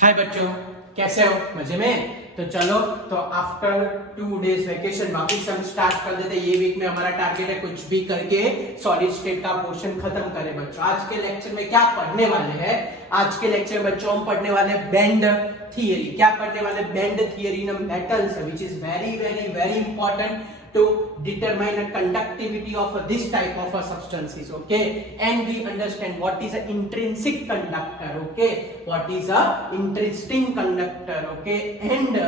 हाय बच्चों, कैसे हो? मजे में? तो चलो, तो आफ्टर 2 डेज वैकेशन वापस हम स्टार्ट कर देते। ये वीक में हमारा टारगेट है कुछ भी करके सॉलिड स्टेट का पोर्शन खत्म करें बच्चों। आज के लेक्चर में क्या पढ़ने वाले हैं? आज के लेक्चर में बच्चों हम पढ़ने वाले बैंड थियरी। क्या पढ़ने वाले? Band theory in metals, which is very very very important to determine a conductivity of this type of substances, okay? And we understand what is an intrinsic conductor, okay? What is a interesting conductor, okay? And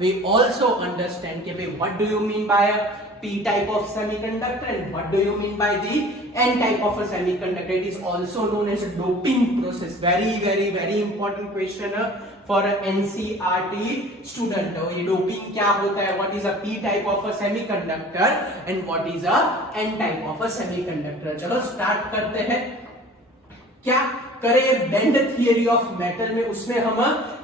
we also understand कि what do you mean by a P type of semiconductor and what do you mean by the N type of a semiconductor? It is also known as a doping process. Very very very important question for a NCERT student. ये doping क्या होता है? What is a P type of a semiconductor and what is a N type of a semiconductor? चलो start करते हैं। क्या करें band theory of metal में? उसमें हम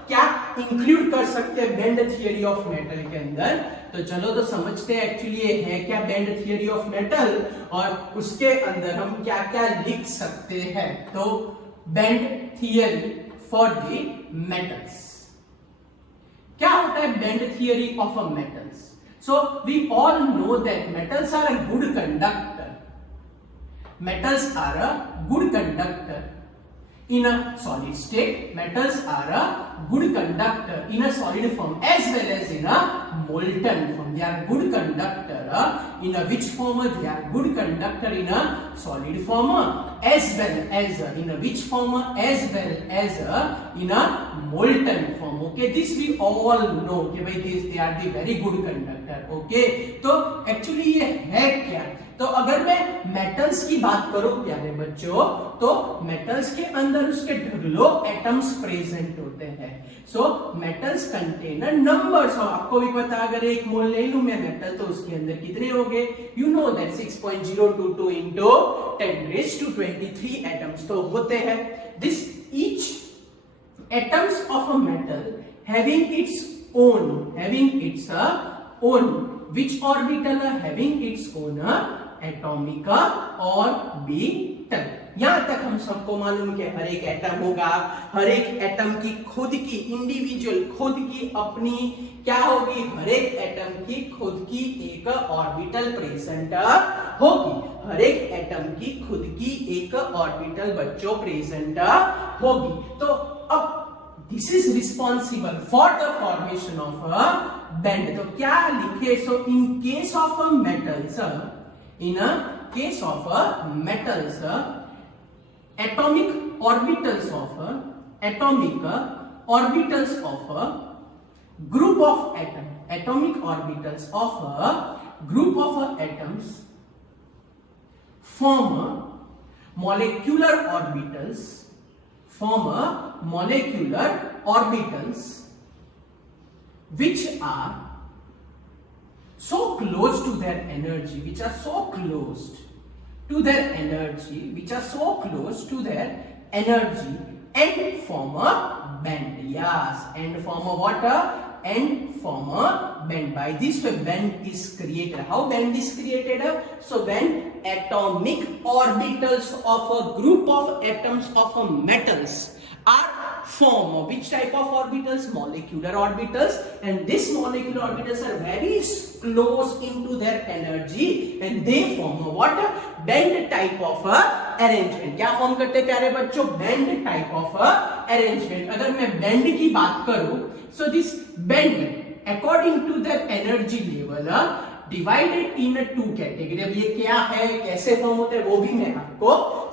क्या इंक्लूड कर सकते हैं बैंड थियरी ऑफ मेटल के अंदर? तो चलो तो समझते हैं एक्चुअली ये है क्या बैंड थियरी ऑफ मेटल और उसके अंदर हम क्या क्या लिख सकते हैं। तो band theory for the metals, क्या होता है band theory of a metals? So we all know that metals are a good conductor. Metals are a good conductor in a solid state. Metals are a good conductor in a solid form as well as in a molten form. They are good conductor in a which form? They are good conductor in a solid form as well as in a which form? As well as in a molten form. Okay, this we all know कि भाई they are the very good conductor. Okay, तो actually ये है क्या? तो अगर मैं metals की बात करूं प्यारे बच्चों, तो मेटल्स के अंदर उसके ढगलो एटम्स प्रेजेंट होते हैं। So metals contain numbers. आपको भी पता, अगर एक मोल ले लूं मैं मेटल तो उसके अंदर कितने होंगे? You know that 6.022 into 10⁻23 atoms तो होते हैं। This each atoms of a metal having its own which orbital having its own atomic orbital. यहां तक हम सबको मालूम कि हर एक एटम होगा, हर एक एटम की खुद की इंडिविजुअल, खुद की अपनी क्या होगी? हर एक एटम की खुद की एक ऑर्बिटल प्रेजेंट होगी। हर एक एटम की खुद की एक ऑर्बिटल बच्चों प्रेजेंट होगी। तो अब this is responsible for the formation of a band. तो क्या लिखे? So in case of a metals, in a case of a metals, atomic orbitals of a group of atom, atomic orbitals of a group of atoms form molecular orbitals, which are so close to their energy, and form a band. Yes, and form a what? And form a band. By this way band is created. How band is created? So when atomic orbitals of a group of atoms of a metals are formed, which type of orbitals? Molecular orbitals. And these molecular orbitals are very close into their energy and they form a what? Band type of arrangement. क्या form करते हैं प्यारे बच्चों? Band type of arrangement. अगर मैं band की बात करूं, so this band according to their energy level divided in two category. अब ये क्या है, कैसे फॉर्म होते हैं, वो भी मैं आपको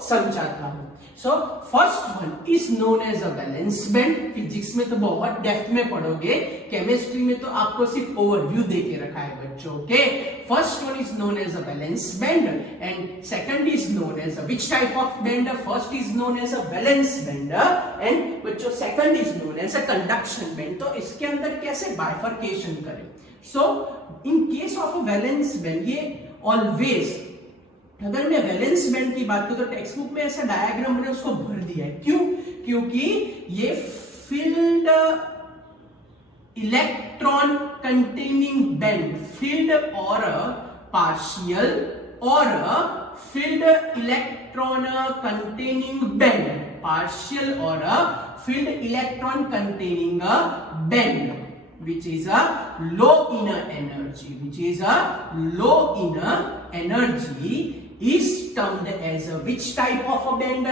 समझाता हूं। So first one is known as a valence band. Physics में तो बहुत डेप्थ में पढ़ोगे, केमिस्ट्री में तो आपको सिर्फ ओवरव्यू दे के रखा है बच्चों। Okay, first one is known as a valence band and second is known as a which type of band? First is known as a valence band and बच्चों second is known as a conduction band. तो इसके अंदर कैसे bifurcation करें? So in case of a valence band, ये always, अगर मैं valence band की बात करूं तो टेक्स्ट बुक में ऐसा डायग्राम मैंने उसको भर दिया है। क्यों? क्योंकि ये field electron containing band, field और पार्शियल और field electron containing band, partial or a filled electron containing a band which is a low inner energy, is termed as a which type of a band?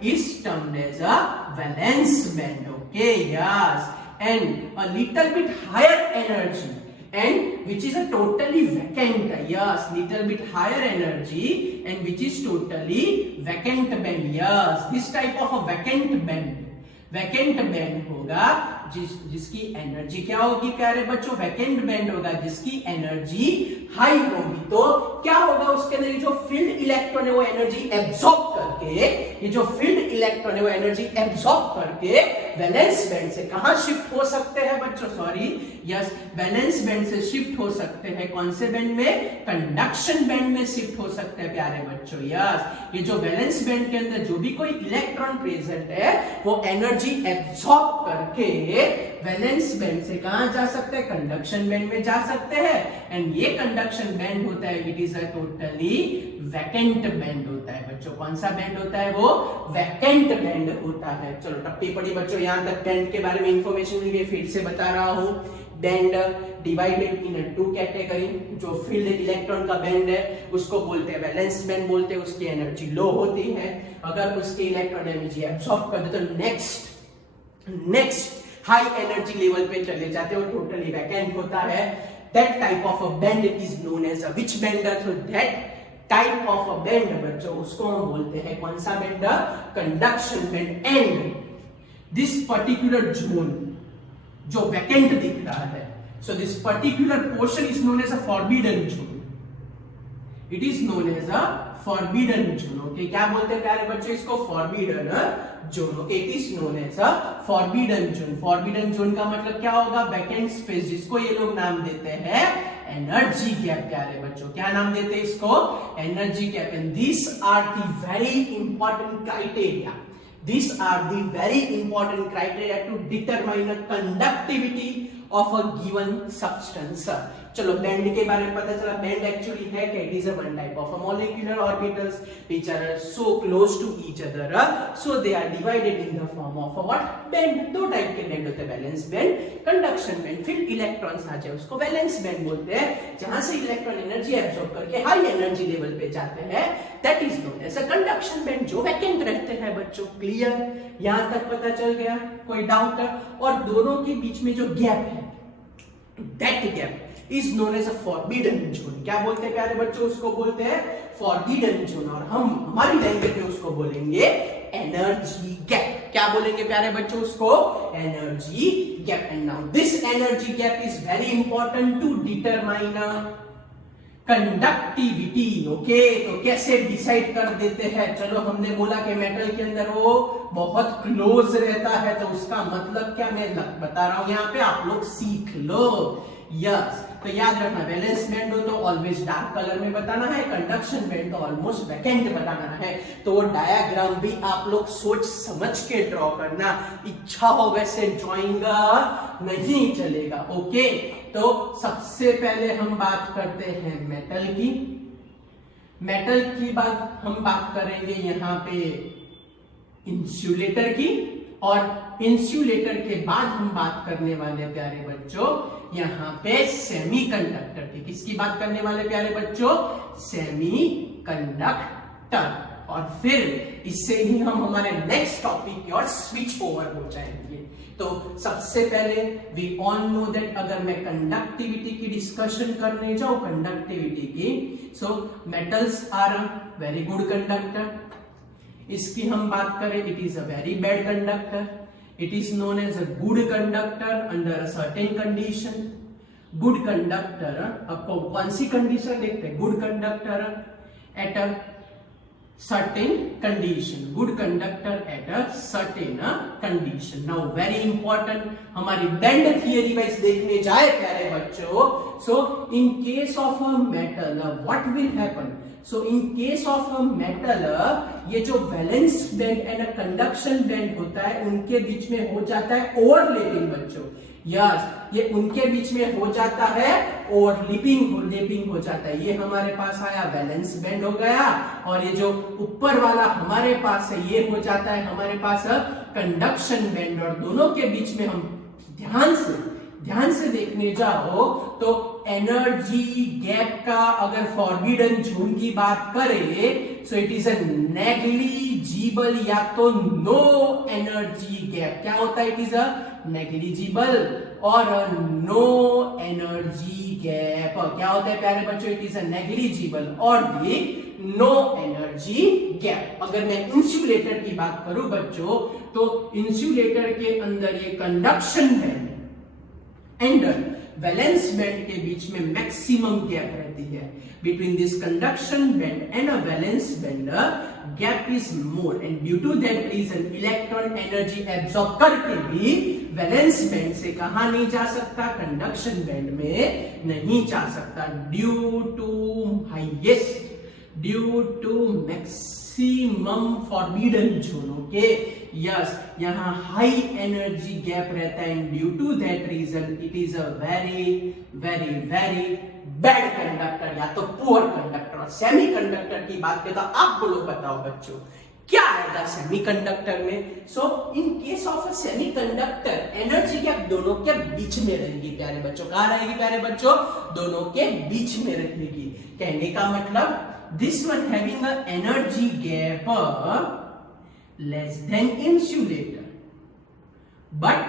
Is termed as a valence band. Okay, yes. And a little bit higher energy and which is a totally vacant. Yes, little bit higher energy and which is totally vacant band. Yes, this type of a vacant band होगा जिसकी energy क्या होगी प्यारे बच्चों? Vacant band होगा जिसकी energy high होगी। तो क्या होगा उसके अंदर जो फील्ड इलेक्ट्रॉन है वो एनर्जी एब्सॉर्ब करके, ये जो फील्ड इलेक्ट्रॉन है वो एनर्जी एब्सॉर्ब करके वैलेंस बैंड से कहां शिफ्ट हो सकते हैं बच्चों? सॉरी, यस, वैलेंस बैंड से शिफ्ट हो सकते हैं। कौन से बैंड में? कंडक्शन बैंड में शिफ्ट हो सकते हैं प्यारे बच्चों। यस, ये जो वैलेंस बैंड के अंदर जो भी कोई इलेक्ट्रॉन प्रेजेंट है वो एनर्जी एब्सॉर्ब करके वैलेंस बैंड से कहां जा सकते हैं? कंडक्शन बैंड में जा सकते हैं। एंड ये कंडक्शन बैंड होता है, it is a totally vacant band होता है बच्चों। कौन सा बैंड होता है? वो वैकेंट बैंड होता है। चलो टप्पी पड़ी बच्चों, यहां तक बैंड के बारे में इंफॉर्मेशन मिल गई। फिर से बता रहा हूं, band divided into category. जो फील्ड इलेक्ट्रॉन का बैंड है उसको बोलते हैं वैलेंस बैंड बोलते हैं, उसकी एनर्जी लो होती है। अगर उसके इलेक्ट्रॉन एनर्जी एब्सॉर्ब कर दे तो नेक्स्ट हाई एनर्जी लेवल पे चले जाते हैं, वो टोटली वैकेंट होता है। That type of a band is known as a which band? तो that type of a band बच्चों उसको हम बोलते हैं कौन सा band? Conduction band. And this particular zone जो वैकेंट दिख रहा है, so this particular portion is known as a forbidden zone. It is known as a forbidden zone. Okay, क्या बोलते हैं प्यारे बच्चों इसको? Forbidden zone. Okay, it is known as a forbidden zone. Forbidden zone का मतलब क्या होगा? वैकेंट स्पेस, जिसको ये लोग नाम देते हैं एनर्जी गैप प्यारे बच्चों। क्या नाम देते हैं इसको? Energy gap. And this are the very important criteria, these are the very important criteria to determine the conductivity of a given substance. चलो बैंड के बारे में पता चला। बैंड एक्चुअली है कि it is a one type of a molecular orbitals which are so close to each other, so they are divided in the form of a what? Band. दो type के band होते हैं, valence band, conduction band. फिर electrons आ जाए उसको valence band बोलते हैं, जहां से इलेक्ट्रॉन एनर्जी एब्सॉर्ब करके हाई एनर्जी लेवल पे जाते हैं, that is known as a conduction band, जो वैकेंट रहते हैं बच्चों। क्लियर? यहां तक पता चल गया? कोई डाउट? और दोनों के बीच में जो गैप है, that gap is known as a forbidden zone. क्या बोलते हैं प्यारे बच्चों? उसको बोलते हैं forbidden zone, और हम हमारी लैंग्वेज में उसको बोलेंगे एनर्जी गैप। क्या बोलेंगे प्यारे बच्चों? उसको energy gap. And now this energy gap is very important to determine conductivity. Okay, तो कैसे डिसाइड कर देते हैं? चलो, हमने बोला कि मेटल के अंदर वो बहुत क्लोज रहता है, तो उसका मतलब क्या मैं बता रहा हूं यहाँ पे, आप लोग सीख लो। यस, तो याद रखना, वैलेंस बैंड हो तो ऑलवेज डार्क कलर में बताना है, कंडक्शन बैंड तो ऑलमोस्ट वैकेंट बताना है। तो डायग्राम भी आप लोग सोच समझ के ड्रॉ करना, इच्छा हो वैसे ड्राइंग नहीं चलेगा। ओके, तो सबसे पहले हम बात करते हैं मेटल की। मेटल की बात हम बात करेंगे यहाँ पे इंसुलेटर की, और इंसुलेटर के बाद हम बात करने वाले प्यारे बच्चों यहाँ पे सेमीकंडक्टर की। किसकी बात करने वाले प्यारे बच्चों? सेमीकंडक्टर। और फिर इससे ही हम हमारे नेक्स्ट टॉपिक की ओर स्विच ओवर हो जाएंगे। तो सबसे पहले वी ऑल नो दैट अगर मैं कंडक्टिविटी की डिस्कशन करने जाऊं, कंडक्टिविटी की, so metals are a very good conductor. इसकी हम बात करें, it is a very bad conductor. It is known as a good conductor under a certain condition. Good conductor, आपको कौन सी कंडीशन देखते हैं? Good conductor at a certain condition, good conductor at a certain condition. Now very important, हमारी band theory wise देखने जाए प्यारे बच्चों, so in case of a metal what will happen? So in case of a metal, ये जो valence band and conduction band होता है उनके बीच में हो जाता है ओवरलैपिंग बच्चों। यस, ये उनके बीच में हो जाता है ओवरलैपिंग हो जाता है। ये हमारे पास आया वैलेंस बैंड हो गया, और ये जो ऊपर वाला हमारे पास है ये हो जाता है हमारे पास कंडक्शन बैंड। और दोनों के बीच में हम ध्यान से देखने जाओ तो एनर्जी गैप का अगर फॉरबिडन जोन की बात करें, so it is a negligible या तो नो एनर्जी गैप। क्या होता है? इट इज अ नेग्लिजिबल और नो एनर्जी गैप। क्या होता है प्यारे बच्चों? इट इज अ नेग्लिजिबल और दी नो एनर्जी गैप। अगर मैं इंसुलेटर की बात करूं बच्चों, तो इंसुलेटर के अंदर ये conduction band and valence band के बीच में मैक्सिमम गैप रहती है। Between this conduction band and a valence band gap is more, and due to that reason electron energy absorb करके भी वैलेंस बैंड से कहा नहीं जा सकता, कंडक्शन बैंड में नहीं जा सकता, due to maximum forbidden zone. Okay, yes, यहाँ हाई एनर्जी गैप रहता है, and due to that reason it is a very very very bad conductor या तो पुअर कंडक्टर। और सेमीकंडक्टर की बात करें तो आप बोलो, बताओ बच्चों क्या आएगा सेमीकंडक्टर में? So in case of a semiconductor energy gap दोनों के बीच में रहेगी प्यारे बच्चों। कहां रहेगी प्यारे बच्चों? दोनों के बीच में रहेगी। कहने का मतलब this one having a energy gap less than insulator but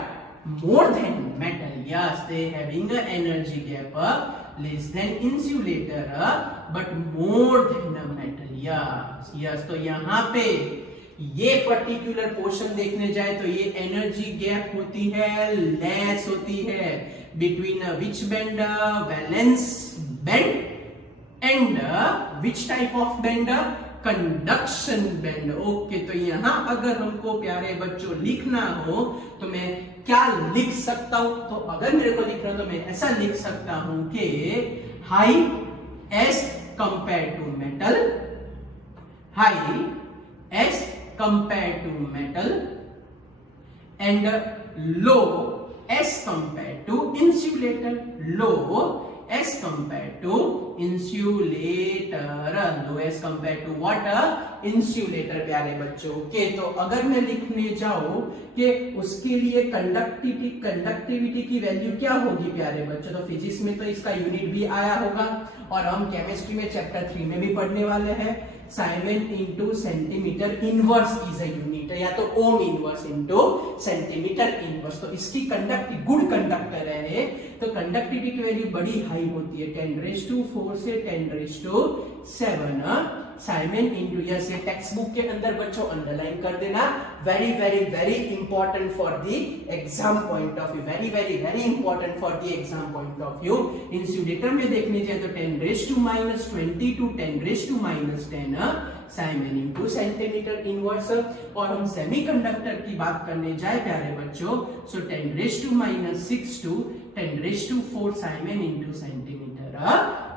more than metal. Yes, they having a energy gap less than insulator but more than a metal. yes, तो यहाँ पे ये पर्टिकुलर पोर्शन देखने जाए तो ये एनर्जी गैप होती है, लेस होती है between which band? Valence band and which type of band? Conduction band. Okay, तो यहां अगर हमको प्यारे बच्चों लिखना हो तो मैं क्या लिख सकता हूं? तो अगर मेरे को लिखना हो तो मैं ऐसा लिख सकता हूं कि high as compare to metal, high as compare to metal and low as compare to insulator, low as compared to insulator, low as compared to what? insulator प्यारे बच्चों के। तो अगर मैं लिखने जाऊं कि उसके लिए कंडक्टिविटी की वैल्यू क्या होगी प्यारे बच्चों, तो फिजिक्स में तो इसका यूनिट भी आया होगा और हम केमिस्ट्री में चैप्टर 3 में भी पढ़ने वाले हैं। Simon into centimetre inverse is a unit, या तो ohm inverse into centimetre inverse. तो इसकी गुड कंडक्टर है तो कंडक्टिविटी की वैल्यू बड़ी हाई होती है, 10⁻⁴ से 10⁻⁷। साइमन इंटू, यस, ये टेक्स्ट बुक के अंदर बच्चों अंडरलाइन कर देना। Very very very important for the exam point of view, very very very important for the exam point of view. Insulator में देखने जाए तो 10⁻20 to 10⁻⁻10 siemens into centimetre inverse. और हम सेमीकंडक्टर की बात करने जाए प्यारे बच्चों, so 10⁻⁻6 to 10⁻⁴ siemens into centimetre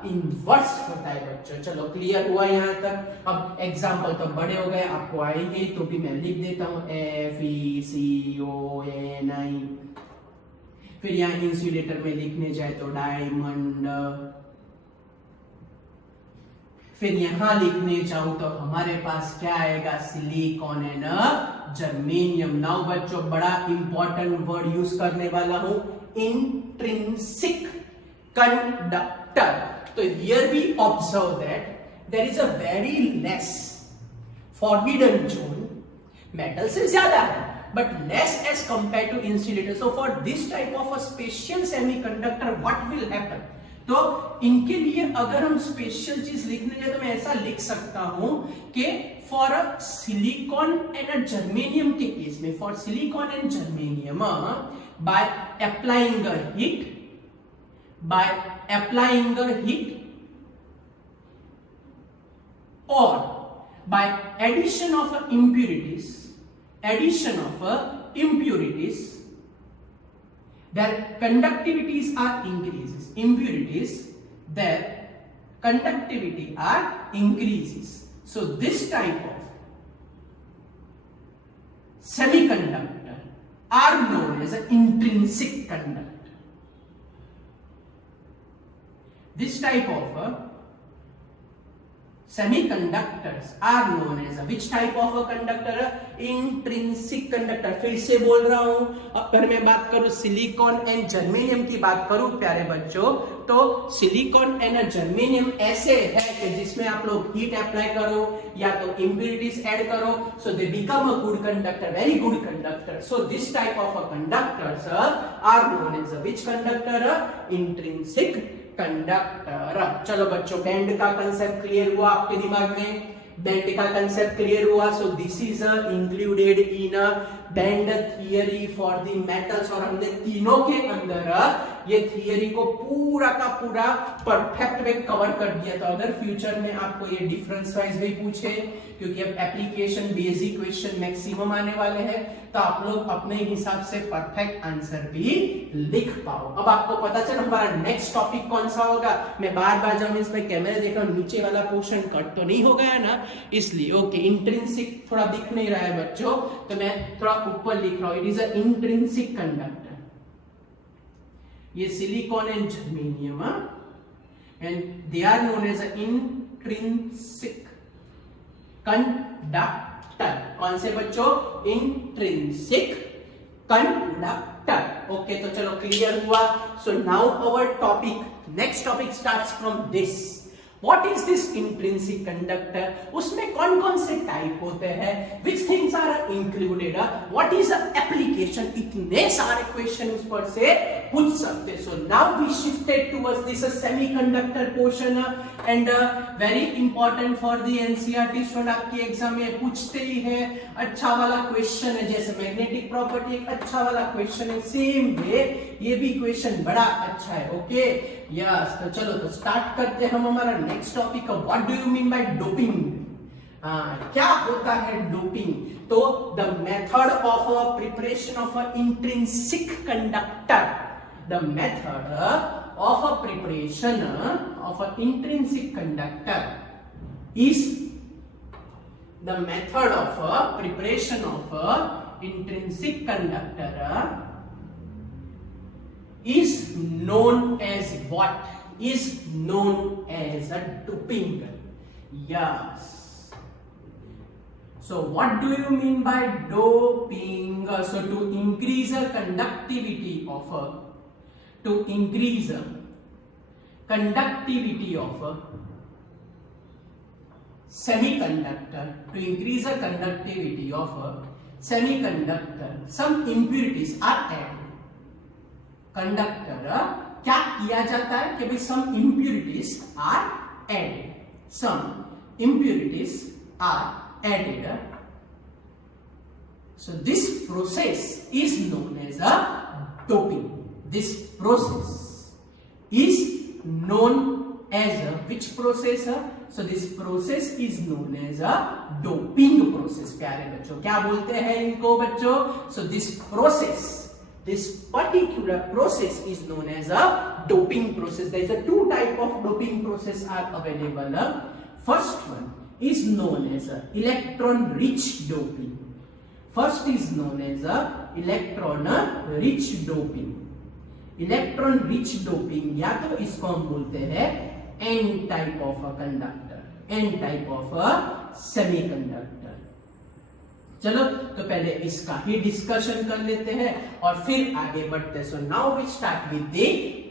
inverse होता है बच्चों। चलो क्लियर हुआ यहाँ तक। अब एग्जाम्पल तो बड़े हो गए, आपको आएंगे तो भी मैं लिख देता हूँ FeCONI। फिर यहाँ इंसुलेटर में लिखने जाए तो डायमंड, फिर यहां लिखने चाहूं तो हमारे पास क्या आएगा? Silicon and germanium. नाउ बच्चों बड़ा इंपॉर्टेंट वर्ड यूज करने वाला हूं, इंट्रिंसिक कंडक्टर। तो here we observe that there is a very less forbidden zone, metal से ज्यादा है but less as compared to insulator. So for this type of a special semiconductor what will happen? तो इनके लिए अगर हम special चीज लिखने जाए तो मैं ऐसा लिख सकता हूं कि फॉर सिलिकॉन एंड जर्मेनियम के केस में, for silicon and germanium by applying heat और by addition of impurities, their conductivities are increases. Impurities, their conductivity are increases. So this type of semiconductor are known as an intrinsic conductor. This type of semiconductors are known as which type of a conductor? Intrinsic conductor. फिर से बोल रहा हूं, अगर मैं बात करूं silicon and germanium की बात करूं प्यारे बच्चों, तो सिलिकॉन एंड जर्मेनियम ऐसे है कि जिसमें आप लोग हीट अप्लाई करो या तो इम्प्यूरिटीज ऐड करो, so they become a good conductor, very good conductor. So this type of a conductors are known as which conductor? Intrinsic conductor. चलो बच्चों, बैंड का कंसेप्ट क्लियर हुआ आपके दिमाग में? बैंड का कंसेप्ट क्लियर हुआ. So this is included in band theory for the metals. और हमने तीनों के अंदर ये थियरी को पूरा का पूरा परफेक्ट वे कवर कर दिया था. अगर फ्यूचर में आपको ये डिफरेंस वाइज भी पूछे, क्योंकि अब एप्लीकेशन बेसिक क्वेश्चन मैक्सिमम आने वाले हैं, तो आप लोग अपने हिसाब से परफेक्ट आंसर भी लिख पाओ. अब आपको पता चला हमारा नेक्स्ट टॉपिक कौन सा होगा. मैं बार बार जब इसमें कैमरे देख रहा हूं, नीचे वाला पोर्शन कट तो नहीं हो गया ना, इसलिए ओके. इंट्रिंसिक थोड़ा दिख नहीं रहा है बच्चों, तो मैं थोड़ा ऊपर लिख रहा हूं. It is a intrinsic conductor. ये silicon and germanium and they are known as intrinsic conductor. कौन से बच्चों? Intrinsic conductor. ओके, तो चलो क्लियर हुआ. So now our topic, next topic starts from this. What is this intrinsic conductor? उसमें कौन कौन से टाइप होते हैं? Which things are included? What is the application? इतने सारे क्वेश्चन उस पर से पूछ सकते. So now we shifted towards this semiconductor portion and very important for the NCERT student. आपके एग्जाम में पूछते ही है. अच्छा वाला क्वेश्चन है, जैसे मैग्नेटिक प्रॉपर्टी एक अच्छा वाला क्वेश्चन है, सेम वे ये भी क्वेश्चन बड़ा अच्छा है. ओके यस, तो चलो तो स्टार्ट करते हैं हम हमारा next topic. What do you mean by doping? क्या होता है डोपिंग? तो the method of preparation of a intrinsic conductor. The method of a preparation of a intrinsic conductor is the method of preparation of intrinsic conductor is known as what? Is known as a doping. Yes. So what do you mean by doping? So to increase the conductivity of a semiconductor, to increase the conductivity of a semiconductor, some impurities are added. Conductor क्या किया जाता है कि भाई some impurities are added. Some impurities are added. So this process is known as a doping. This process is known as a which process? So this process is known as a doping process. प्यारे बच्चों, क्या बोलते हैं इनको बच्चों? So this process, this particular process is known as a doping process. There is a two type of doping process are available. First one is known as a electron rich doping. First is known as a electron rich doping. Electron rich doping या तो इसको हम बोलते हैं N type of a conductor, N type of a semiconductor. चलो तो पहले इसका ही डिस्कशन कर लेते हैं और फिर आगे बढ़ते हैं. So now we start with the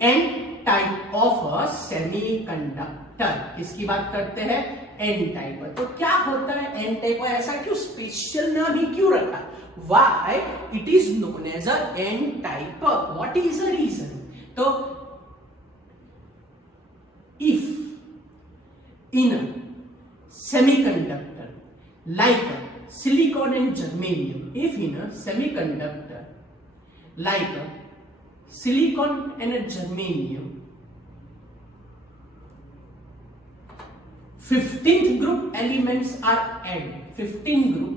N type of a semiconductor. इसकी बात करते हैं एन टाइप. तो क्या होता है एन टाइप? ऐसा क्यों स्पेशल नाम ही क्यों रखा? Why it is known as a N type? What is the reason? तो if in semiconductor like silicon and germanium, if in a semiconductor like silicon and germanium 15th group elements are added, 15 group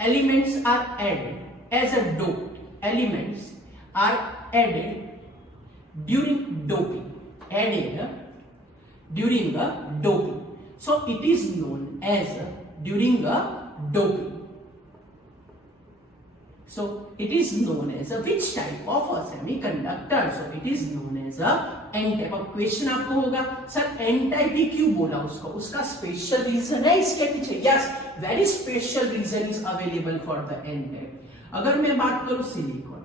elements are added as a doped elements are added during doping, added during the doping. So it is known as during a doping. So it is known as a which type of a semiconductor? So it is known as a N type. अब question आपको होगा sir N type ही क्यों बोला उसको? उसका special reason है इसके पीछे. Yes, very special reason is available for the N type. अगर मैं बात करूं silicon,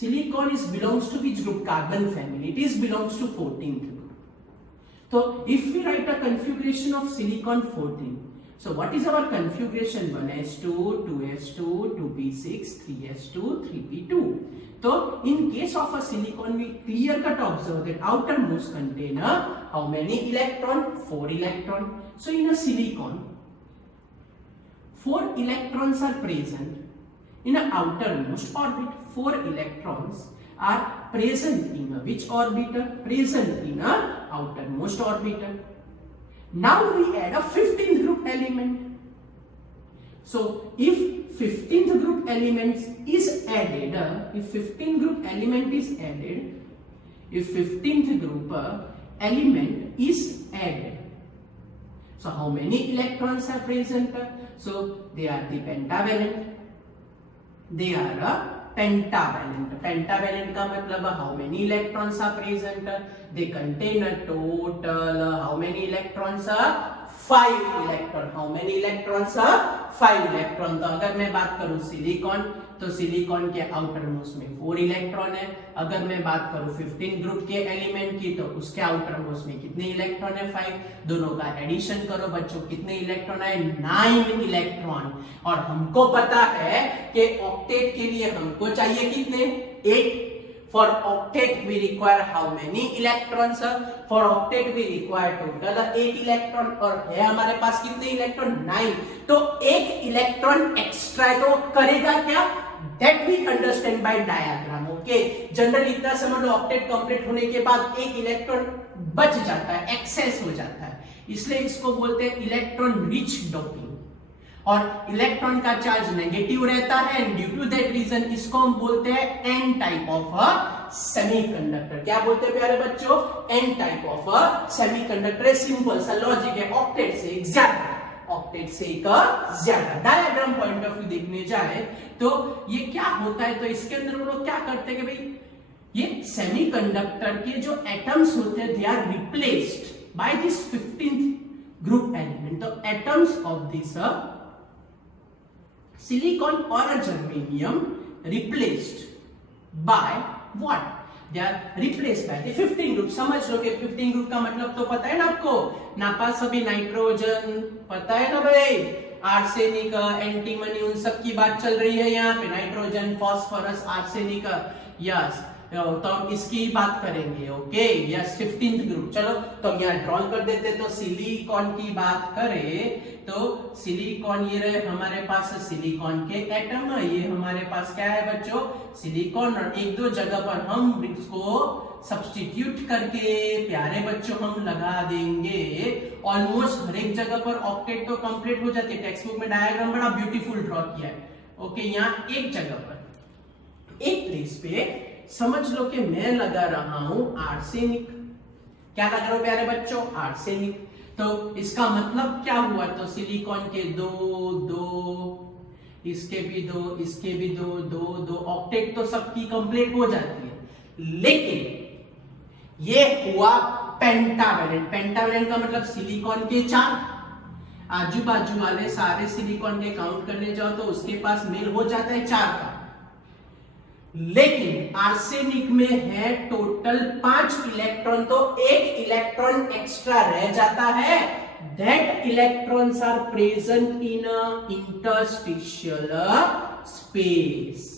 silicon is belongs to which group? Carbon family. It is belongs to 14th group. So if we write a configuration of silicon 14, so what is our configuration? 1s2, 2s2, 2p6, 3s2, 3p2. So in case of a silicon, we clear cut observe that outermost contain how many electron? 4 electron. So in a silicon, 4 electrons are present in a outermost orbit. 4 electrons are present in a which orbital? Present in a outermost orbital. Now we add a 15th group element. So if 15th group element is added, if 15th group element is added, if 15th group element is added, so how many electrons are present? So they are the pentavalent. They are a pentavalent. Pentavalent का मतलब how many electrons are present? They contain a total how many electrons? 5 electron. How many electrons? 5 electron. तो अगर मैं बात करूं silicon, तो silicon के outer most में 4 इलेक्ट्रॉन है. अगर मैं बात करूं 15 ग्रुप के एलिमेंट की, तो उसके आउटर मोस्ट में कितने इलेक्ट्रॉन है? 5. दोनों का एडिशन करो बच्चों, कितने इलेक्ट्रॉन है? 9 इलेक्ट्रॉन. और हमको पता है कि ऑक्टेट के लिए हमको चाहिए कितने? 8. For octet we require how many electrons? For octet we require total 8 electron. और है हमारे पास कितने इलेक्ट्रॉन? 9. तो एक इलेक्ट्रॉन एक्स्ट्रा है, तो करेगा क्या? That we understand by diagram. Okay, generally इतना समझ लो, ऑक्टेट कंप्लीट होने के बाद एक इलेक्ट्रॉन बच जाता है, एक्सेस हो जाता है, इसलिए इसको बोलते हैं इलेक्ट्रॉन रिच डोपिंग. और इलेक्ट्रॉन का चार्ज नेगेटिव रहता है, and due to that reason इसको हम बोलते हैं N type of a semiconductor. क्या बोलते हैं प्यारे बच्चों? N type of a semiconductor. Simple सा लॉजिक है, ऑक्टेट से एक ज्यादा, ऑक्टेट से एक ज्यादा. डायग्राम पॉइंट ऑफ व्यू देखने जाए तो ये क्या होता है, तो इसके अंदर वो लोग क्या करते हैं कि भाई ये सेमीकंडक्टर के जो एटम्स होते हैं, they are replaced by this 15th group element. तो atoms of this silicon or a germanium replaced by what? They are replaced by the 15 group. समझ लो कि 15 ग्रुप का मतलब तो पता है ना आपको? नापास सभी नाइट्रोजन, पता है ना भाई? आर्सेनिक, एंटीमनी, उन सब की बात चल रही है यहाँ पे. Nitrogen, phosphorus, arsenic. यस, तो हम इसकी बात करेंगे. Okay, yes, 15th group. चलो तो हम यहाँ ड्रॉ कर देते. तो सिलिकॉन की बात करें तो सिलिकॉन, ये रहे हमारे पास सिलिकॉन के एटम. ये हमारे पास क्या है बच्चों? सिलिकॉन. और एक दो जगह पर हम इसको सब्स्टिट्यूट करके प्यारे बच्चों हम लगा देंगे. ऑलमोस्ट हर एक जगह पर ऑक्टेट तो कंप्लीट हो जाती है. टेक्स्ट बुक में डायग्राम बड़ा ब्यूटीफुल ड्रॉ किया है. ओके, यहाँ एक जगह पर, एक प्लेस पे समझ लो कि मैं लगा रहा हूं आर्सेनिक. क्या लगा रहा हूं प्यारे बच्चों? आर्सेनिक. तो इसका मतलब क्या हुआ? तो सिलिकॉन के 2 2, इसके भी 2, इसके भी 2 2 2, ऑक्टेट तो सबकी कंप्लीट हो जाती है. लेकिन ये हुआ पेंटावेलेंट. पेंटावेलेंट का मतलब सिलिकॉन के 4, आजू बाजू वाले सारे सिलिकॉन के काउंट करने जाओ तो उसके पास मेल हो जाता है 4 का. लेकिन आर्सेनिक में है टोटल 5 इलेक्ट्रॉन, तो एक इलेक्ट्रॉन एक्स्ट्रा रह जाता है. That electrons are present in interstitial space.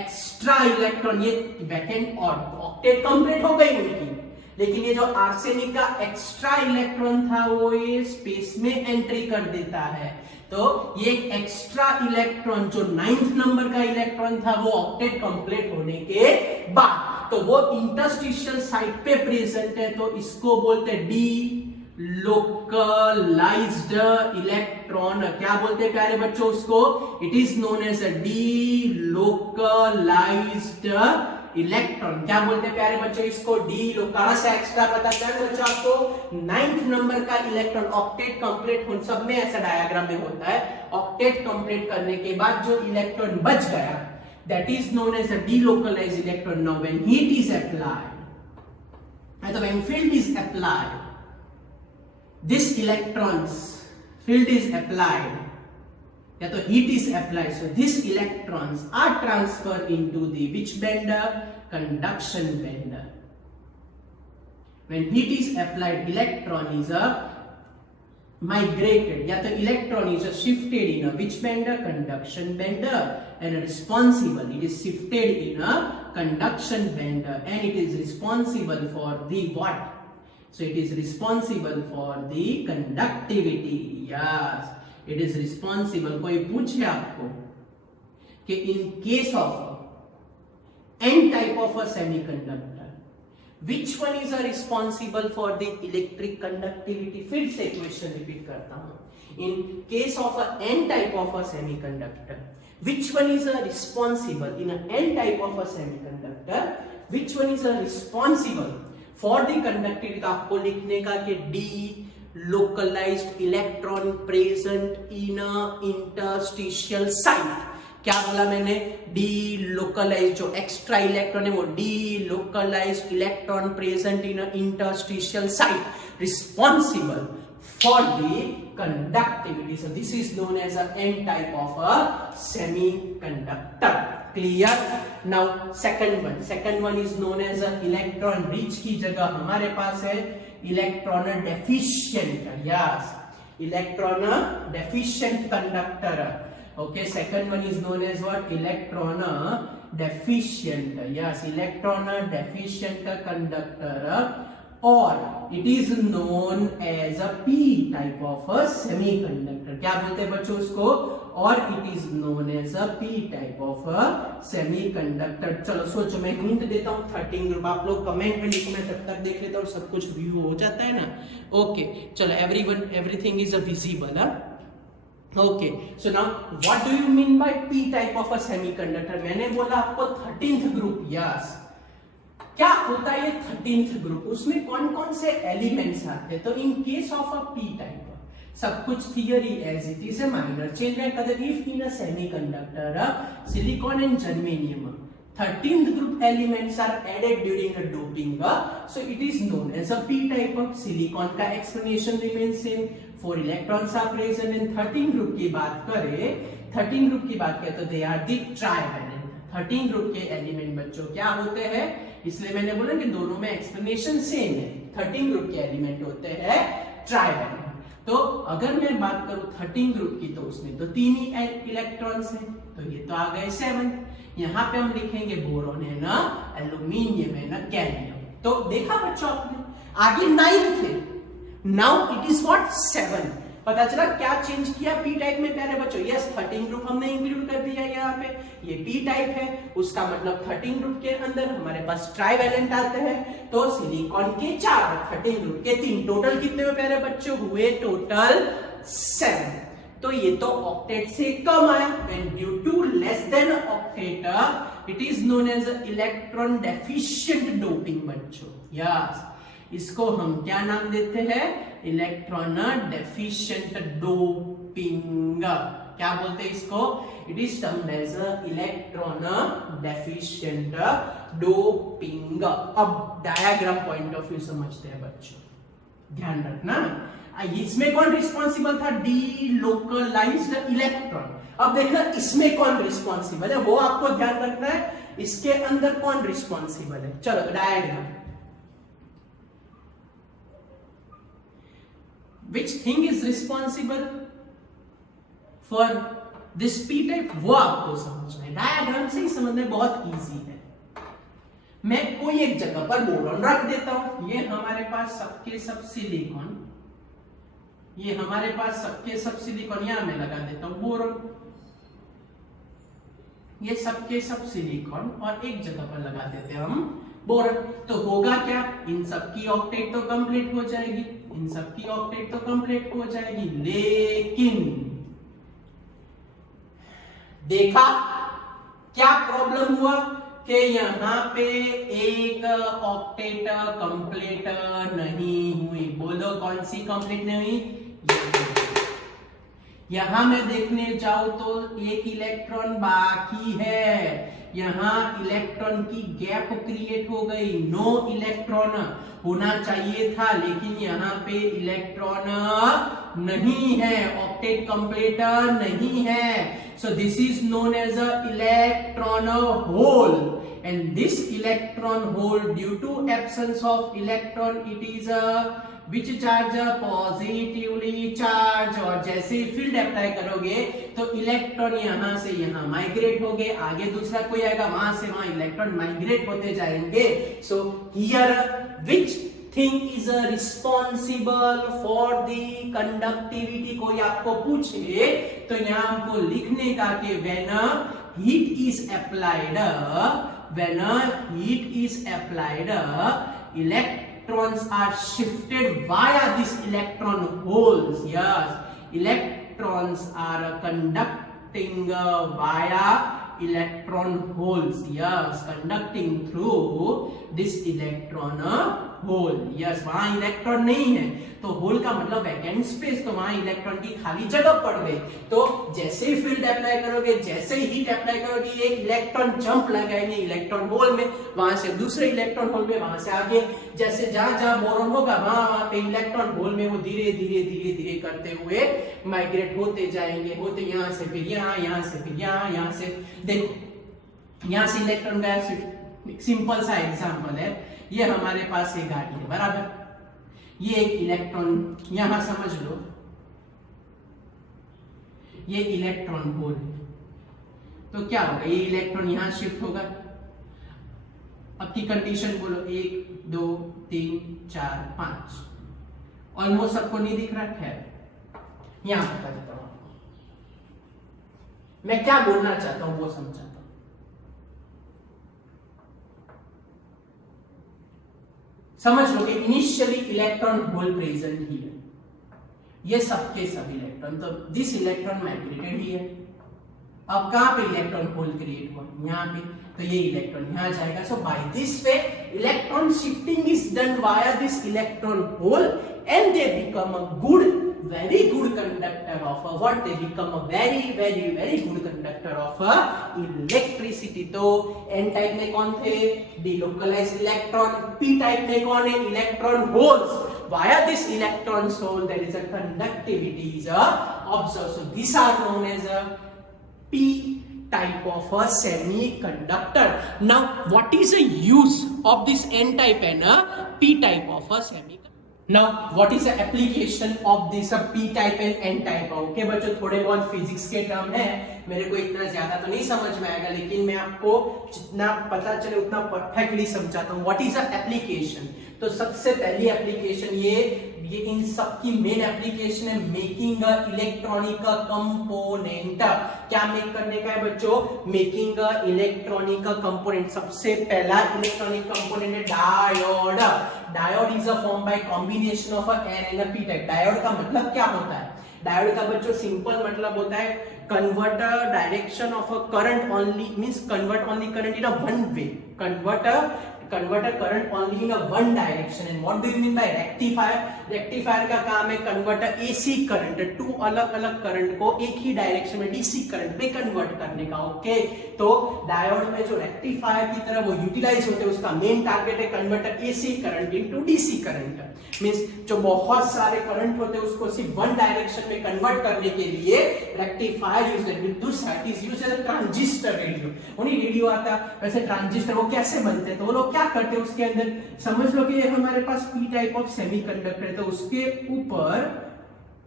Extra electron, ये वैकेंट और ऑक्टेट कंप्लीट हो गई उनकी, लेकिन ये जो आर्सेनिक का एक्स्ट्रा इलेक्ट्रॉन था वो ये स्पेस में एंट्री कर देता है. तो ये एक एक्स्ट्रा इलेक्ट्रॉन जो 9th नंबर का इलेक्ट्रॉन था वो ऑक्टेट कंप्लीट होने के बाद, तो वो इंटरस्टिशियल साइट पे प्रेजेंट है. तो इसको बोलते हैं डी लोकलाइज्ड इलेक्ट्रॉन इलेक्ट्रॉन, क्या बोलते हैं प्यारे बच्चों उसको? It is known as a delocalised electron. क्या बोलते हैं प्यारे बच्चों इसको? कहां से एक्स्ट्रा पता चल बच्चों आपको? 9th नंबर का इलेक्ट्रॉन ऑक्टेट कंप्लीट हो, सब में ऐसा डायग्राम में होता है। ऑक्टेट कंप्लीट करने के बाद जो इलेक्ट्रॉन बच गया, that is known as a delocalized electron. Now when heat is applied, and when field is applied, this electrons field is applied, या तो heat is applied, so these electrons are transferred into the which band? Conduction band. When heat is applied, electron is migrated, या तो electron is shifted in a which band? Conduction band, and responsible, it is shifted in a conduction band, and it is responsible for the what? So it is responsible for the conductivity. Yes, it is responsible. कोई पूछे आपको कि in case of n type of a semiconductor, which one is responsible for the electric conductivity? फिर से question repeat करता हूं. In case of a n type of a semiconductor, which one is responsible in an n type of a semiconductor? Which one is responsible for the conductivity? तो आपको लिखने का कि delocalized electron present in a interstitial site. क्या बोला मैंने? delocalized, जो extra electron है वो delocalized electron present in a interstitial site, responsible for the conductivity. So this is known as a n type of a semiconductor. Clear? Now second one is known as a electron rich की जगह हमारे पास है electron deficient. Yes, electron deficient conductor. Okay, second one is known as what? Electron deficient. Yes, electron deficient conductor, or it is known as a p type of a semiconductor. क्या बोलते हैं बच्चों उसको? और it is known as a p type of a semiconductor. चलो सोचो, मैं hint देता हूँ 13 ग्रुप, आप लोग कमेंट में लिखो, मैं तब तक देख लेता हूँ सब कुछ व्यू हो जाता है ना. ओके चलो, everything is visible. Okay, so now what do you mean by p type of a semiconductor? मैंने बोला आपको 13th ग्रुप. यस, क्या होता है ये 13th ग्रुप? उसमें कौन कौन से एलिमेंट्स आते हैं? तो in case of a p type सब कुछ theory as it is, minor change है. If in a semiconductor silicon and germanium 13th group elements are added during a doping, so it is known as a p type. Silicon का explanation remain same, 4 electrons are present. In 13 group की बात करें तो they are the trivalent. 13 group के element बच्चों क्या होते हैं? इसलिए मैंने बोला कि दोनों में एक्सप्लेनेशन सेम है. 13 ग्रुप के एलिमेंट होते हैं ट्राइवैलेंट. तो अगर मैं बात करूं 13 ग्रुप की, तो उसमें तो 3 ही इलेक्ट्रॉन्स हैं, तो ये तो आ गए 7. यहाँ पे हम लिखेंगे बोरॉन है ना, एल्यूमिनियम है ना, कैडमियम. तो देखा बच्चों आपने, आगे 9 थे, नाउ इट इज व्हाट 7. पता चला क्या चेंज किया p टाइप में प्यारे बच्चों? यस, 13 ग्रुप हमने इंक्लूड कर दिया यहाँ पे. ये p टाइप है, उसका मतलब 13 ग्रुप के अंदर हमारे पास ट्राइवैलेंट आते हैं. तो सिलिकॉन के 4, 13 ग्रुप के 3, टोटल कितने हुए प्यारे बच्चों? हुए टोटल 7. तो ये तो ऑक्टेट से कम आया. When due to less than octet, it is known as electron deficient doping बच्चों. यस, इसको हम क्या नाम देते हैं? Electron deficient doping. क्या बोलते हैं इसको? It is termed as electron deficient doping. अब डायग्राम पॉइंट ऑफ व्यू समझते हैं बच्चों, ध्यान रखना. इसमें कौन रिस्पॉन्सिबल था? Delocalised electron. अब देखना इसमें कौन रिस्पॉन्सिबल है, वो आपको ध्यान रखना है. इसके अंदर कौन रिस्पॉन्सिबल है? चलो diagram. Which thing is responsible for this p type? वो आपको समझना है. डायग्राम से ही समझना बहुत इजी है. मैं कोई एक जगह पर बोरॉन रख देता हूं. ये हमारे पास सबके सब सिलिकॉन, ये हमारे पास सबके सब सिलिकॉन, यहां मैं लगा देता हूं बोरॉन. ये सबके सब सिलिकॉन और एक जगह पर लगा देते हैं हम बोरॉन. तो होगा क्या? इन सबकी ऑक्टेट तो कंप्लीट हो जाएगी. इन सबकी ऑक्टेट तो कंप्लीट हो जाएगी, लेकिन देखा क्या प्रॉब्लम हुआ कि यहाँ पे एक ऑक्टेट कंप्लीट नहीं हुई। बोलो कौन सी कंप्लीट नहीं हुई? यहां मैं देखने जाऊं तो एक इलेक्ट्रॉन बाकी है, यहाँ इलेक्ट्रॉन की गैप क्रिएट हो गई, नो इलेक्ट्रॉन होना चाहिए था, लेकिन यहाँ पे इलेक्ट्रॉन नहीं है, ऑक्टेट कंप्लीट नहीं है। So this is known as a electron hole, and this electron hole, due to absence of electron, it is a which charge? Positively charge। और जैसे ही फील्ड अप्लाई करोगे तो इलेक्ट्रॉन यहाँ से यहाँ माइग्रेट हो गए, आगे दूसरा कोई आएगा, वहां से वहां इलेक्ट्रॉन माइग्रेट होते जाएंगे। So here which thing is responsible for the conductivity? कोई आपको पूछे तो यहाँ हमको लिखने का कि when heat is applied, when heat is applied, electrons are shifted via this electron holes. Yes, electrons are conducting via electron holes. Yes, conducting through this electron hole. Yes, वहां इलेक्ट्रॉन नहीं है तो होल का मतलब vacant space, तो वहां electron की खाली जगह पड़ गई। तो जैसे ही फील्ड अप्लाई करोगे, जैसे ही हीट अप्लाई करोगे, ये इलेक्ट्रॉन जंप लगाएंगे इलेक्ट्रॉन होल में, वहां से दूसरे इलेक्ट्रॉन होल में, वहां से आगे, जैसे जहां जहां बोरॉन होगा वहां पे इलेक्ट्रॉन होल में वो धीरे धीरे धीरे धीरे करते हुए माइग्रेट होते जाएंगे, होते यहाँ से फिर यहाँ से फिर यहाँ से। देखो यहाँ से इलेक्ट्रॉन गया, सिंपल सा एग्जाम्पल है, ये हमारे पास एक गाड़ी है, बराबर, ये एक इलेक्ट्रॉन यहां समझ लो, ये इलेक्ट्रॉन होल है, तो क्या होगा, ये इलेक्ट्रॉन यहां शिफ्ट होगा। अब की कंडीशन बोलो, 1 2 3 4 5, ऑलमोस्ट सबको नहीं दिख रहा है, यहां बता देता हूं, मैं क्या बोलना चाहता हूं वो समझाता हूं। समझ लो कि इनिशियली इलेक्ट्रॉन होल प्रेजेंट ही है, ये सबके सब इलेक्ट्रॉन, तो दिस इलेक्ट्रॉन माइग्रेटेड ही है। अब कहां पे इलेक्ट्रॉन होल क्रिएट हुआ, यहाँ पे, तो ये इलेक्ट्रॉन यहां जाएगा। So by this way electron shifting is done via this electron hole and they become a good, very good conductor of what? They become a very good conductor of electricity। तो n type में कौन थे? delocalized electron। p type में कौन है? electron holes। via this electron hole there is a conductivity is observed, so these are known as a p type of a semiconductor। now what is the use of this n type and p type of a semiconductor? Now what is the application of this p type and n type? Okay बच्चों, थोड़े बहुत physics के term है, मेरे को इतना ज्यादा तो नहीं समझ में आएगा, लेकिन मैं आपको जितना पता चले उतना परफेक्टली समझाता हूँ। What is the application? तो सबसे पहली एप्लीकेशन ये इन सब की मेन एप्लीकेशन है मेकिंग अ इलेक्ट्रॉनिक कंपोनेंट। क्या मेक करने का है बच्चों? Making a electronic component. सबसे पहला इलेक्ट्रॉनिक कंपोनेंट है diode. Diode is a form by combination of N and a P type. Diode का मतलब क्या होता है? डायोड का बच्चों सिंपल मतलब होता है converter direction of a current only, means convert only current in a one way, convert a current only in a one direction। and what do you mean by rectifier? rectifier का काम है convert AC current, to अलग अलग current को एक ही direction में DC current में convert करने का। ओके, तो डायोड में जो रेक्टिफायर की तरह वो यूटिलाइज होते हैं, उसका मेन टारगेट है convert AC current into DC current. Means जो बहुत सारे करंट होते हैं उसको सिर्फ वन डायरेक्शन में कन्वर्ट करने के लिए रेक्टिफायर यूज करते हैं। दूसरा is used as a transistor radio. उन्हीं रेडियो आता है, वैसे ट्रांजिस्टर वो कैसे बनते हैं? तो वो लोग क्या करते हैं, उसके अंदर समझ लो कि हमारे पास पी टाइप ऑफ सेमीकंडक्टर है, तो उसके ऊपर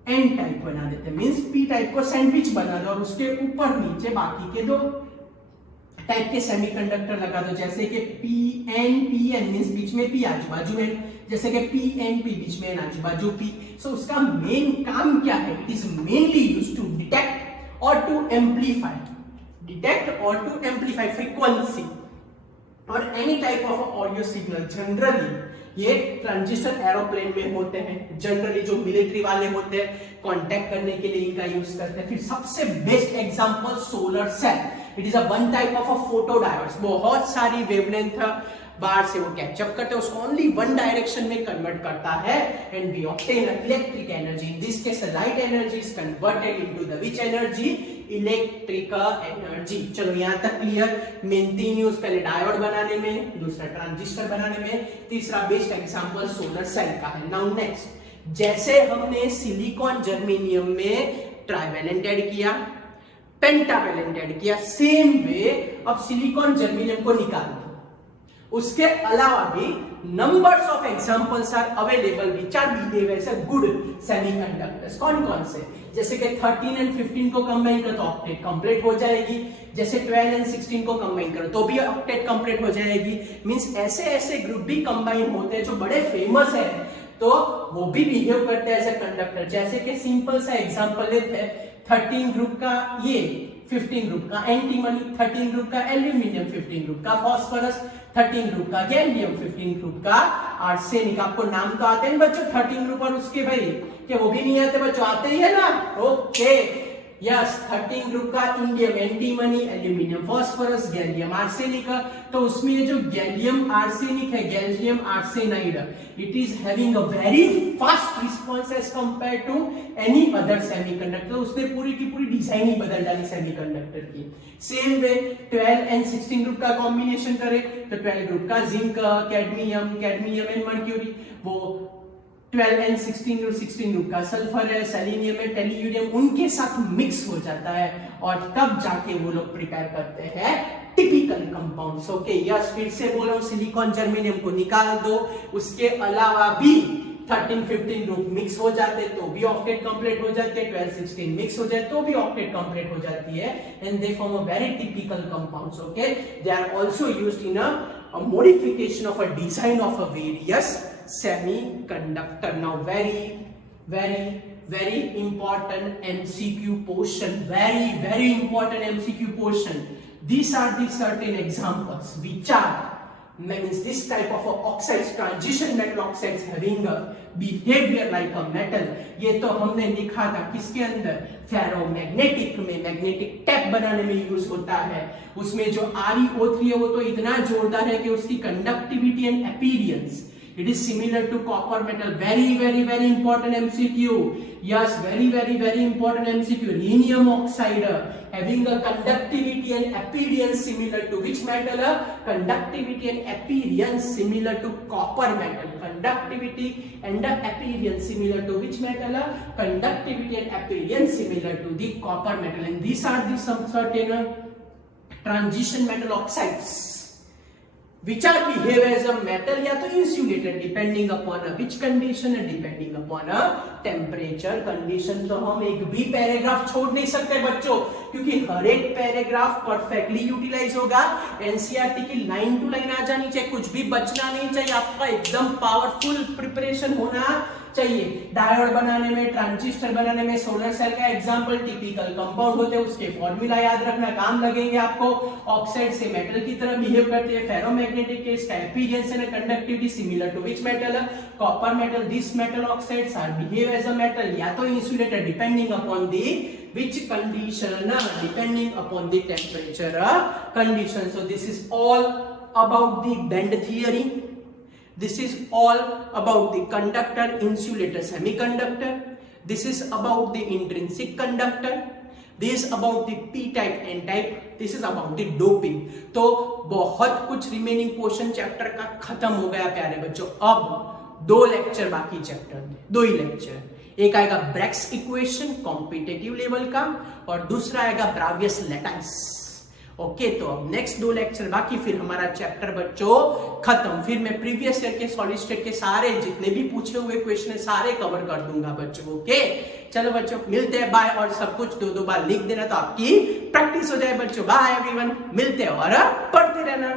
एन टाइप बना देते हैं, मींस पी टाइप को सैंडविच बना दो और उसके ऊपर नीचे बाकी के दो टाइप के सेमीकंडक्टर लगा दो, जैसे कि पी एन मींस बीच में पी आजू बाजू में, जैसे कि पी एन पी बीच में आजू बाजू पी। सो उसका मेन काम क्या है? It is mainly used to detect और टू एम्पलीफाई, डिटेक्ट और टू एम्पलीफाई फ्रीक्वेंसी और any type of audio signal. Generally ये ट्रांजिस्टर एरोप्लेन में होते हैं, जनरली जो मिलिट्री वाले होते हैं कांटेक्ट करने के लिए इनका यूज करते हैं। फिर सबसे best example solar cell, it is a one type of a photo diodes, बहुत सारी वेवलेंथ बाहर से वो कैचअप करते हैं, उसको ओनली वन डायरेक्शन में कन्वर्ट करता है and we obtain electric energy. In this case light energy is converted into the which energy, electrical energy. चलो यहां तक क्लियर। मेन तीन यूज, पहले डायोड बनाने में, दूसरा ट्रांजिस्टर बनाने में, तीसरा बेस्ट एग्जांपल सोलर सेल का है। नाउ नेक्स्ट, जैसे हमने सिलिकॉन जर्मेनियम में ट्राइवेलेंट ऐड किया, पेंटावेलेंट ऐड किया, सेम वे अब सिलिकॉन जर्मेनियम को निकाल दो। उसके अलावा भी numbers of examples are available which are behave as a good semiconductors. कौन कौन से? जैसे कि 13 एंड 15 को कंबाइन करो तो ऑक्टेट कंप्लीट हो जाएगी, जैसे 12 एंड 16 को कंबाइन करो तो भी ऑक्टेट कंप्लीट हो जाएगी। मींस ऐसे ऐसे ग्रुप भी कंबाइन होते हैं जो बड़े फेमस है, तो वो भी बिहेव करते हैं एज अ कंडक्टर। जैसे कि सिंपल सा एग्जांपल लेते हैं, 13 ग्रुप का ये, 15 ग्रुप का एंटीमनी, 13 ग्रुप का एल्यूमिनियम, 15 ग्रुप का फास्फोरस, 13 ग्रुप का गैलियम, 15 ग्रुप का आर्सेनिक। आपको नाम तो आते हैं बच्चों 13 ग्रुप, और उसके भाई क्या वो भी नहीं आते बच्चों? आते ही है ना? ओके यस, 13 ग्रुप का indium, antimony, aluminium, phosphorus, gallium arsenic. तो उसमें ये जो गैलियम आर्सेनिक है, gallium arsenide, it is having a very fast response as compare to any other semiconductor. उसने पूरी की पूरी डिजाइन ही बदल डाली सेमीकंडक्टर की। सेम वे 12 एंड 16 ग्रुप का कॉम्बिनेशन करें तो 12 ग्रुप का zinc, cadmium, cadmium and mercury, वो 12 एंड 16 ग्रुप का सल्फर है, सेलेनियम है, टेल्यूरियम, उनके साथ मिक्स हो जाता है और तब जाके वो लोग प्रिपेयर करते हैं टिपिकल कंपाउंड्स। ओके यस, फिर से बोल रहा हूं, सिलिकॉन जर्मेनियम को निकाल दो, उसके अलावा भी 13-15 ग्रुप मिक्स हो जाते तो भी ऑक्टेट कंप्लीट हो जाते हैं, 12-16 मिक्स हो जाए तो भी ऑक्टेट कंप्लीट हो जाती है, and they form a very typical compounds. Okay, they are also used in a modification of a design of a various semiconductor. Now very important MCQ portion, very important MCQ portion. These are the certain examples which are means this type of oxides, transition metal oxides having a behavior like a metal. ये तो हमने लिखा था किसके अंदर? Ferromagnetic में, magnetic tap बनाने में यूज होता है। उसमें जो ReO3 है वो तो इतना जोरदार है कि उसकी conductivity and appearance it is similar to copper metal. Very important MCQ. Yes, very important MCQ. Rhenium oxide having a conductivity and appearance similar to which metal? Conductivity and appearance similar to copper metal. Conductivity and appearance similar to which metal? Conductivity and appearance similar to the copper metal. And these are the some certain transition metal oxides which are behave as a metal या तो insulated depending upon which condition and depending upon a temperature condition। तो हम एक भी paragraph छोड़ नहीं सकते बच्चों, क्योंकि हर एक पैराग्राफ परफेक्टली यूटिलाइज होगा। एनसीईआरटी की लाइन टू लाइन आ जानी चाहिए, कुछ भी बचना नहीं चाहिए, आपका एकदम पावरफुल प्रिपरेशन होना चाहिए। डायोड बनाने में, ट्रांजिस्टर बनाने में, सोलर सेल का एग्जांपल, टिपिकल कंपाउंड होते हैं, उसके फॉर्मूला याद रखना काम लगेंगे आपको। ऑक्साइड से मेटल की तरह बिहेव करते हैं, फेरोमैग्नेटिक के appearance and conductivity similar to which metal? Copper metal. This metal oxides are behave as a metal या तो insulated depending upon the which condition? Depending upon the temperature condition. So this is all about the band theory. This is all about the conductor, insulator, semiconductor. This is about the intrinsic conductor. This is about the p type, n type. This is about the doping. तो बहुत कुछ remaining portion chapter का खत्म हो गया प्यारे बच्चों। अब 2 लेक्चर बाकी चैप्टर, 2 ही लेक्चर। एक आएगा ब्रैक्स इक्वेशन कॉम्पिटिटिव लेवल का, और दूसरा आएगा ब्रावियस लैटिस। ओके, तो अब नेक्स्ट 2 लेक्चर बाकी, फिर हमारा चैप्टर बच्चों खत्म। फिर मैं प्रीवियस ईयर के सॉलिड स्टेट के सारे जितने भी पूछे हुए क्वेश्चन है सारे कवर कर दूंगा बच्चों। ओके चलो बच्चों, मिलते हैं, बाय। और सब कुछ 2-2 बार लिख देना तो आपकी प्रैक्टिस हो जाए बच्चों। बाय एवरीवन, मिलते हैं और पढ़ते रहना।